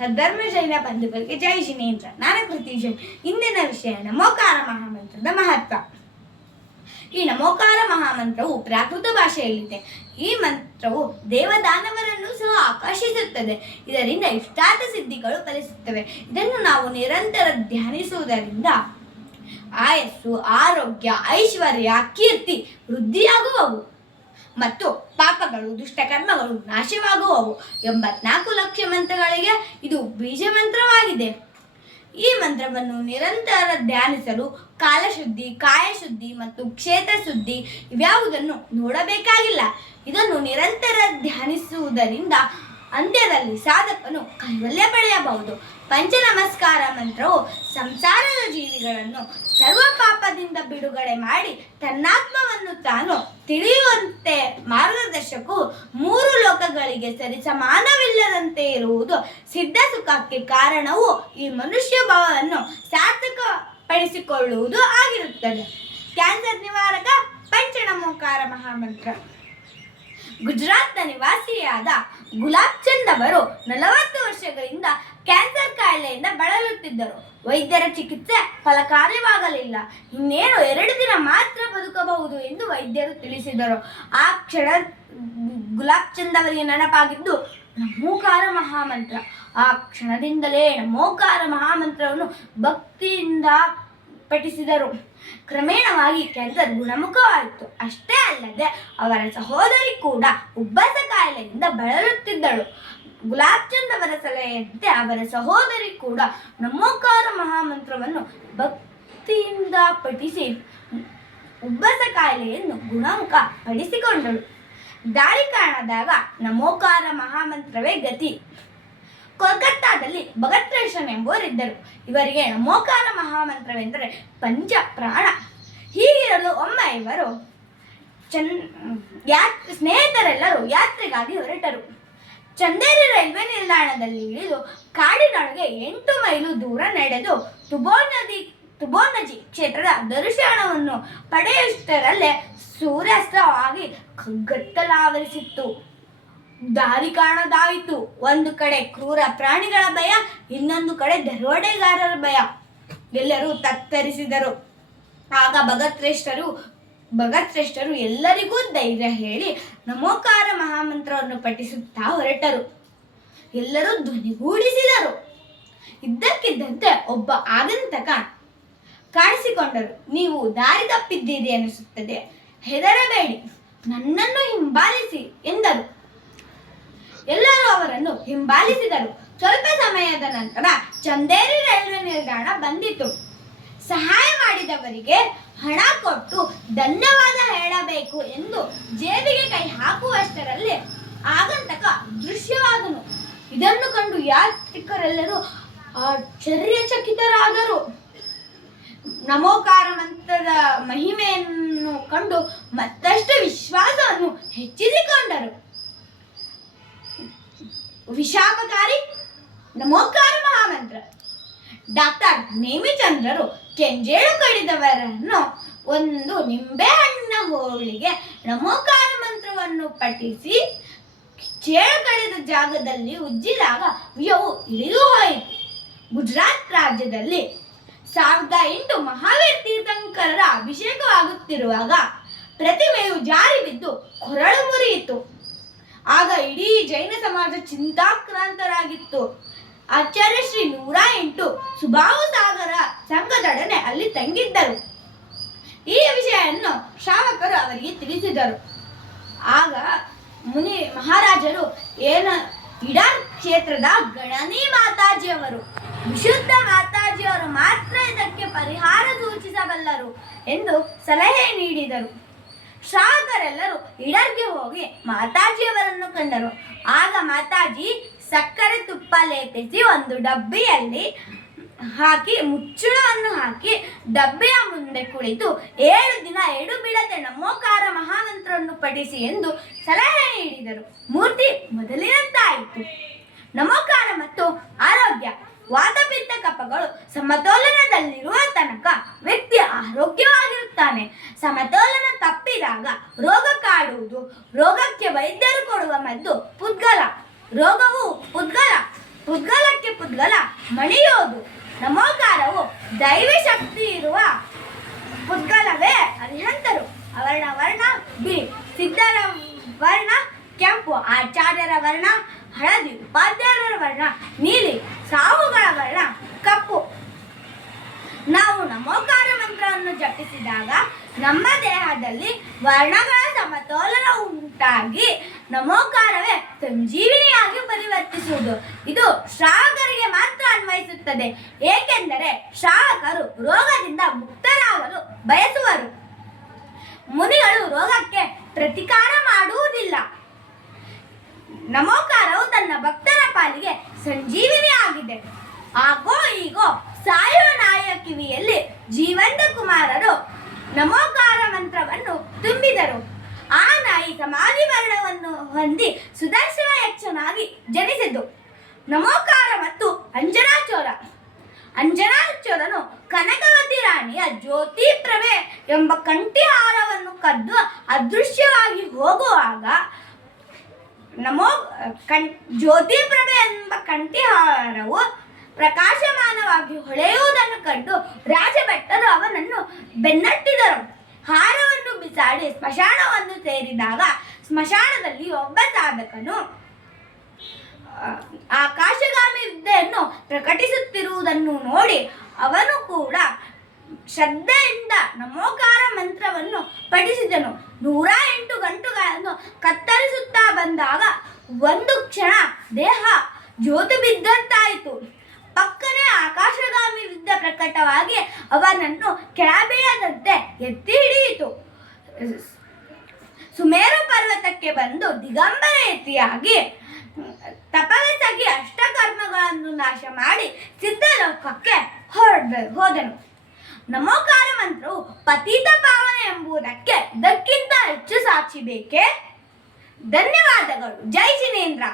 ಸದ್ಧರ್ಮ ಜೈನ ಬಂಧುಗಳಿಗೆ ಜೈ ಜಿನೇಂದ್ರ. ನಾನು ಕೃತಿ ಜೈನ್. ಇಂದಿನ ವಿಷಯ ನಮೋಕಾರ ಮಹಾಮಂತ್ರದ ಮಹತ್ವ. ಈ ನಮೋಕಾರ ಮಹಾಮಂತ್ರವು ಪ್ರಾಕೃತ ಭಾಷೆಯಲ್ಲಿದೆ. ಈ ಮಂತ್ರವು ದೇವದಾನವರನ್ನು ಸಹ ಆಕರ್ಷಿಸುತ್ತದೆ. ಇದರಿಂದ ಇಷ್ಟಾರ್ಥ ಸಿದ್ಧಿಗಳು ಫಲಿಸುತ್ತವೆ. ಇದನ್ನು ನಾವು ನಿರಂತರ ಧ್ಯಾನಿಸುವುದರಿಂದ ಆಯಸ್ಸು, ಆರೋಗ್ಯ, ಐಶ್ವರ್ಯ, ಕೀರ್ತಿ ವೃದ್ಧಿಯಾಗುವವು ಮತ್ತು ಪಾಪಗಳು, ದುಷ್ಟಕರ್ಮಗಳು ನಾಶವಾಗುವವು. 84 ಲಕ್ಷ ಮಂತ್ರಗಳಿಗೆ ಇದು ಬೀಜ ಮಂತ್ರವಾಗಿದೆ. ಈ ಮಂತ್ರವನ್ನು ನಿರಂತರ ಧ್ಯಾನಿಸಲು ಕಾಲಶುದ್ಧಿ, ಕಾಯಶುದ್ಧಿ ಮತ್ತು ಕ್ಷೇತ್ರ ಶುದ್ಧಿ ಇವ್ಯಾವುದನ್ನು ನೋಡಬೇಕಾಗಿಲ್ಲ. ಇದನ್ನು ನಿರಂತರ ಧ್ಯಾನಿಸುವುದರಿಂದ ಅಂತ್ಯದಲ್ಲಿ ಸಾಧಕನು ಕೈವಲ್ಯ ಪಡೆಯಬಹುದು. ಪಂಚ ನಮಸ್ಕಾರ ಮಂತ್ರವು ಸಂಸಾರದ ಜೀವಿಗಳನ್ನು ಸರ್ವ ಪಾಪದಿಂದ ಬಿಡುಗಡೆ ಮಾಡಿ ತನ್ನಾತ್ಮವನ್ನು ತಾನು ತಿಳಿಯುವಂತೆ ಮಾರ್ಗದರ್ಶಕವು 3 ಲೋಕಗಳಿಗೆ ಸರಿಸಮಾನವಿಲ್ಲದಂತೆ ಇರುವುದು ಸಿದ್ಧ ಸುಖಕ್ಕೆ ಕಾರಣವು ಈ ಮನುಷ್ಯ ಭಾವವನ್ನು ಸಾರ್ಥಕಪಡಿಸಿಕೊಳ್ಳುವುದು ಆಗಿರುತ್ತದೆ. ಕ್ಯಾನ್ಸರ್ ನಿವಾರಕ ಪಂಚನಮೋಕಾರ ಮಹಾಮಂತ್ರ. ಗುಜರಾತ್ನ ನಿವಾಸಿಯಾದ ಗುಲಾಬ್ ಚಂದ್ ಅವರು 40 ವರ್ಷಗಳಿಂದ ಕ್ಯಾನ್ಸರ್ ಕಾಯಿಲೆಯಿಂದ ಬಳಲುತ್ತಿದ್ದರು. ವೈದ್ಯರ ಚಿಕಿತ್ಸೆ ಫಲಕಾರಿಯಾಗಲಿಲ್ಲ. ಇನ್ನೇನು 2 ದಿನ ಮಾತ್ರ ಬದುಕಬಹುದು ಎಂದು ವೈದ್ಯರು ತಿಳಿಸಿದರು. ಆ ಕ್ಷಣ ಗುಲಾಬ್ ಚಂದ್ ಅವರಿಗೆ ನೆನಪಾಗಿದ್ದು ನಮೋಕಾರ ಮಹಾಮಂತ್ರ. ಆ ಕ್ಷಣದಿಂದಲೇ ನಮೋಕಾರ ಮಹಾಮಂತ್ರವನ್ನು ಭಕ್ತಿಯಿಂದ ಪಠಿಸಿದರು. ಕ್ರಮೇಣವಾಗಿ ಕ್ಯಾನ್ಸರ್ ಗುಣಮುಖವಾಯಿತು. ಅಷ್ಟೇ ಅಲ್ಲದೆ ಅವರ ಸಹೋದರಿ ಕೂಡ ಉಬ್ಬಸ ಕಾಯಿಲೆಯಿಂದ ಬಳಲುತ್ತಿದ್ದಳು. ಗುಲಾಬ್ ಚಂದ್ ಅವರ ಸಲಹೆಯಂತೆ ಅವರ ಸಹೋದರಿ ಕೂಡ ನಮೋಕಾರ ಮಹಾಮಂತ್ರವನ್ನು ಭಕ್ತಿಯಿಂದ ಪಠಿಸಿ ಉಬ್ಬಸ ಕಾಯಿಲೆಯನ್ನು ಗುಣಮುಖ ಪಡಿಸಿಕೊಂಡಳು. ದಾರಿ ಕಾಣದಾಗ ನಮೋಕಾರ ಮಹಾಮಂತ್ರವೇ ಗತಿ. ಕೋಲ್ಕತ್ತಾದಲ್ಲಿ ಭಗತ್ರೇಶನ್ ಎಂಬುವರಿದ್ದರು. ಇವರಿಗೆ ನಮೋಕಾರ ಮಹಾಮಂತ್ರವೆಂದರೆ ಪಂಚ ಪ್ರಾಣ. ಹೀಗಿರಲು ಒಮ್ಮೆ ಇವರು ಸ್ನೇಹಿತರೆಲ್ಲರೂ ಯಾತ್ರೆಗಾಗಿ ಹೊರಟರು. ಚಂದೇರಿ ರೈಲ್ವೆ ನಿಲ್ದಾಣದಲ್ಲಿ ಇಳಿದು ಕಾಡಿನೊಳಗೆ 8 ಮೈಲು ದೂರ ನಡೆದು ತುಬೋನಜಿ ಕ್ಷೇತ್ರದ ದರ್ಶನವನ್ನು ಪಡೆಯುವಷ್ಟರಲ್ಲೇ ಸೂರ್ಯಾಸ್ತವಾಗಿ ಕಗ್ಗತ್ತಲಾವರಿಸಿತ್ತು. ದಾರಿ ಕಾಣದಾಯಿತು. ಒಂದು ಕಡೆ ಕ್ರೂರ ಪ್ರಾಣಿಗಳ ಭಯ, ಇನ್ನೊಂದು ಕಡೆ ದರೋಡೆಗಾರರ ಭಯ. ಎಲ್ಲರೂ ತತ್ತರಿಸಿದರು. ಆಗ ಭಗತ್ಶ್ರೇಷ್ಠರು ಎಲ್ಲರಿಗೂ ಧೈರ್ಯ ಹೇಳಿ ನಮೋಕಾರ ಮಹಾಮಂತ್ರವನ್ನು ಪಠಿಸುತ್ತಾ ಹೊರಟರು. ಎಲ್ಲರೂ ಧ್ವನಿಗೂಡಿಸಿದರು. ಇದ್ದಕ್ಕಿದ್ದಂತೆ ಒಬ್ಬ ಆಗಂತಕ ಕಾಣಿಸಿಕೊಂಡರು. ನೀವು ದಾರಿ ತಪ್ಪಿದ್ದೀರಿ ಅನಿಸುತ್ತದೆ, ಹೆದರಬೇಡಿ, ನನ್ನನ್ನು ಹಿಂಬಾಲಿಸಿ ಎಂದರು. ಎಲ್ಲರೂ ಅವರನ್ನು ಹಿಂಬಾಲಿಸಿದರು. ಸ್ವಲ್ಪ ಸಮಯದ ನಂತರ ಚಂದೇರಿ ರೈಲ್ವೆ ನಿಲ್ದಾಣ ಬಂದಿತು. ಸಹಾಯ ಮಾಡಿದವರಿಗೆ ಹಣ ಕೊಟ್ಟು ಧನ್ಯವಾದ ಹೇಳಬೇಕು ಎಂದು ಜೇಬಿಗೆ ಕೈ ಹಾಕುವಷ್ಟರಲ್ಲಿ ಆಗಂತಕ ದೃಶ್ಯವಾದನು. ಇದನ್ನು ಕಂಡು ಯಾತ್ರಿಕರೆಲ್ಲರೂ ಆಶ್ಚರ್ಯಚಕಿತರಾದರು. ನಮೋಕಾರ ಮಂತ್ರದ ಮಹಿಮೆಯನ್ನು ಕಂಡು ಮತ್ತಷ್ಟು ವಿಶ್ವಾಸವನ್ನು ಹೆಚ್ಚಿಸಿಕೊಂಡರು. ವಿಶಾಪಕಾರಿ ನಮೋಕಾರ ಮಹಾಮಂತ್ರ. ಡಾಕ್ಟರ್ ನೇಮಿಚಂದ್ರರು ಕೆಂಜೇಳು ಕಡಿದವರನ್ನು ಒಂದು ನಿಂಬೆಹಣ್ಣಿನ ಹೋಳಿಗೆ ನಮೋಕಾರ ಮಂತ್ರವನ್ನು ಪಠಿಸಿ ಚೇಳು ಕಡಿದ ಜಾಗದಲ್ಲಿ ಉಜ್ಜಿದಾಗ ವಿಷವು ಇಳಿದು ಹೋಯಿತು. ಗುಜರಾತ್ ರಾಜ್ಯದಲ್ಲಿ 1008 ಮಹಾವೀರ್ ತೀರ್ಥಂಕರರ ಅಭಿಷೇಕವಾಗುತ್ತಿರುವಾಗ ಪ್ರತಿಮೆಯು ಜಾರಿ ಬಿದ್ದು ಕೊರಳು ಮುರಿಯಿತು. ಆಗ ಇಡೀ ಜೈನ ಸಮಾಜ ಚಿಂತಾಕ್ರಾಂತರಾಗಿತ್ತು. ಆಚಾರ್ಯ ಶ್ರೀ 108 ಸುಬಾಹು ಸಾಗರ ಸಂಘದೊಡನೆ ಅಲ್ಲಿ ತಂಗಿದ್ದರು. ಈ ವಿಷಯವನ್ನು ಶ್ರಾವಕರು ಅವರಿಗೆ ತಿಳಿಸಿದರು. ಆಗ ಮುನಿ ಮಹಾರಾಜರು ಇಡಾರ್ ಕ್ಷೇತ್ರದ ಗಣನಿ ಮಾತಾಜಿಯವರು, ವಿಶುದ್ಧ ಮಾತಾಜಿಯವರು ಮಾತ್ರ ಇದಕ್ಕೆ ಪರಿಹಾರ ಸೂಚಿಸಬಲ್ಲರು ಎಂದು ಸಲಹೆ ನೀಡಿದರು. ಶ್ರಾವಕರೆಲ್ಲರೂ ಇಡರ್ಗೆ ಹೋಗಿ ಮಾತಾಜಿಯವರನ್ನು ಕಂಡರು. ಆಗ ಮಾತಾಜಿ ಸಕ್ಕರೆ ತುಪ್ಪ ಲೇಪಿಸಿ ಒಂದು ಡಬ್ಬಿಯಲ್ಲಿ ಹಾಕಿ ಮುಚ್ಚಳವನ್ನು ಹಾಕಿ ಡಬ್ಬಿಯ ಮುಂದೆ ಕುಳಿತು 7 ದಿನ ಎಡುಬಿಡದೆ ನಮೋಕಾರ ಮಹಾಮಂತ್ರವನ್ನು ಪಠಿಸಿ ಎಂದು ಸಲಹೆ ನೀಡಿದರು. ಮೂರ್ತಿ ಮೊದಲಿನಂತಾಯಿತು. ನಮೋಕಾರ ಮತ್ತು ಆರೋಗ್ಯ. ವಾತಪಿತ್ತ ಕಫಗಳು ಸಮತೋಲನದಲ್ಲಿರುವ ತನಕ ವ್ಯಕ್ತಿ ಆರೋಗ್ಯವಾಗಿರುತ್ತಾನೆ. ಸಮತೋಲನ ತಪ್ಪಿದಾಗ ರೋಗ ಕಾಡುವುದು. ರೋಗಕ್ಕೆ ವೈದ್ಯರು ಕೊಡುವ ಮದ್ದು ಪುದ್ಗಲ. ರೋಗವು ಪುದ್ಗಲಕ್ಕೆ ಪುದ್ಗಲ ಮಣಿಯೋದು. ನಮೋಕಾರವು ದೈವಿ ಶಕ್ತಿ ಇರುವ ಪುದ್ಗಲವೇ ಅರಿಹಂತರು. ಅವರ್ಣ ವರ್ಣ ಬಿಳಿ, ಸಿದ್ಧರ ವರ್ಣ ಕೆಂಪು, ಆಚಾರ್ಯರ ವರ್ಣ ಹಳದಿ, ಉಪಾಧ್ಯಾಯರ ವರ್ಣ ನೀಲಿ, ಸಾಹುಗಳ ವರ್ಣ ಕಪ್ಪು. ನಾವು ನಮೋಕಾರ ಮಂತ್ರವನ್ನು ಜಪಿಸಿದಾಗ ನಮ್ಮ ದೇಹದಲ್ಲಿ ವರ್ಣಗಳ ಸಮತೋಲನ ಉಂಟಾಗಿ ನಮೋಕಾರವೇ ಸಂಜೀವಿನಿಯಾಗಿ ಪರಿವರ್ತಿಸುವುದು. ಇದು ಶ್ರಾವಕರಿಗೆ ಮಾತ್ರ ಅನ್ವಯಿಸುತ್ತದೆ, ಏಕೆಂದರೆ ಶ್ರಾವಕರು ರೋಗದಿಂದ ಮುಕ್ತರಾಗಲು ಬಯಸುವರು. ಮುನಿಗಳು ರೋಗಕ್ಕೆ ಪ್ರತಿಕಾರ ಮಾಡುವುದಿಲ್ಲ. ನಮೋಕಾರವು ತನ್ನ ಭಕ್ತರ ಪಾಲಿಗೆ ಸಂಜೀವಿನಿ ಆಗಿದೆ. ಆಗೋ ಈಗೋ ಸಾಯುವ ನಾಯಿಯ ಕಿವಿಯಲ್ಲಿ ಜೀವಂತ ಕುಮಾರರು ನಮೋಕಾರ ಮಂತ್ರವನ್ನು ತುಂಬಿದರು. ಆ ನಾಯಿ ಸಮಾಧಿ ಮರಣವನ್ನು ಹೊಂದಿ ಸುದರ್ಶನ ಯಕ್ಷನಾಗಿ ಜನಿಸಿತು. ನಮೋಕಾರ ಮತ್ತು ಅಂಜನಾಚೋರ. ಅಂಜನಾಚೋರನು ಕನಕವತಿ ರಾಣಿಯ ಜ್ಯೋತಿ ಪ್ರಭೆ ಎಂಬ ಕಂಠಿಹಾರವನ್ನು ಕದ್ದು ಅದೃಶ್ಯವಾಗಿ ಹೋಗುವಾಗ ಜ್ಯೋತಿ ಪ್ರಭೆ ಎಂಬ ಕಂಠಿಹಾರವು ಪ್ರಕಾಶಮಾನವಾಗಿ ಹೊಳೆಯುವುದನ್ನು ಕಂಡು ರಾಜಭಟ್ಟರು ಅವನನ್ನು ಬೆನ್ನಟ್ಟಿದರು. ಹಾರವನ್ನು ಬಿಸಾಡಿ ಸ್ಮಶಾನವನ್ನು ಸೇರಿದಾಗ ಸ್ಮಶಾನದಲ್ಲಿ ಒಬ್ಬ ಸಾಧಕನು ಆಕಾಶಗಾಮಿ ವಿದ್ಯೆಯನ್ನು ಪ್ರಕಟಿಸುತ್ತಿರುವುದನ್ನು ನೋಡಿ ಅವನು ಕೂಡ ಶ್ರದ್ಧೆಯಿಂದ ನಮೋಕಾರ ಮಂತ್ರವನ್ನು ಪಠಿಸಿದನು. 108 ಗಂಟುಗಳನ್ನು ಕತ್ತರಿಸುತ್ತಾ ಬಂದಾಗ ಒಂದು ಕ್ಷಣ ದೇಹ ಜ್ಯೋತಿ ಬಿದ್ದಂತಾಯಿತು. ಪಕ್ಕನೆ ಆಕಾಶಗಾಮಿ ವಿದ್ಯೆ ಪ್ರಕಟವಾಗಿ ಅವನನ್ನು ಕೆಳಬೇಯದಂತೆ ಎತ್ತಿ ಹಿಡಿಯಿತು. ಸುಮೇರು ಪರ್ವತಕ್ಕೆ ಬಂದು ದಿಗಂಬರೇತಿಯಾಗಿ ತಪವೆಸಗಿ ಅಷ್ಟಕರ್ಮಗಳನ್ನು ನಾಶ ಮಾಡಿ ಸಿದ್ಧಲೋಕಕ್ಕೆ ಹೋದನು. ನಮೋಕಾರ ಮಂತ್ರವು ಪತಿತ ಪಾವನ ಎಂಬುದಕ್ಕೆ ಇದಕ್ಕಿಂತ ಹೆಚ್ಚು ಸಾಕ್ಷಿ ಬೇಕೇ? ಧನ್ಯವಾದಗಳು. ಜೈ ಜಿನೇಂದ್ರ.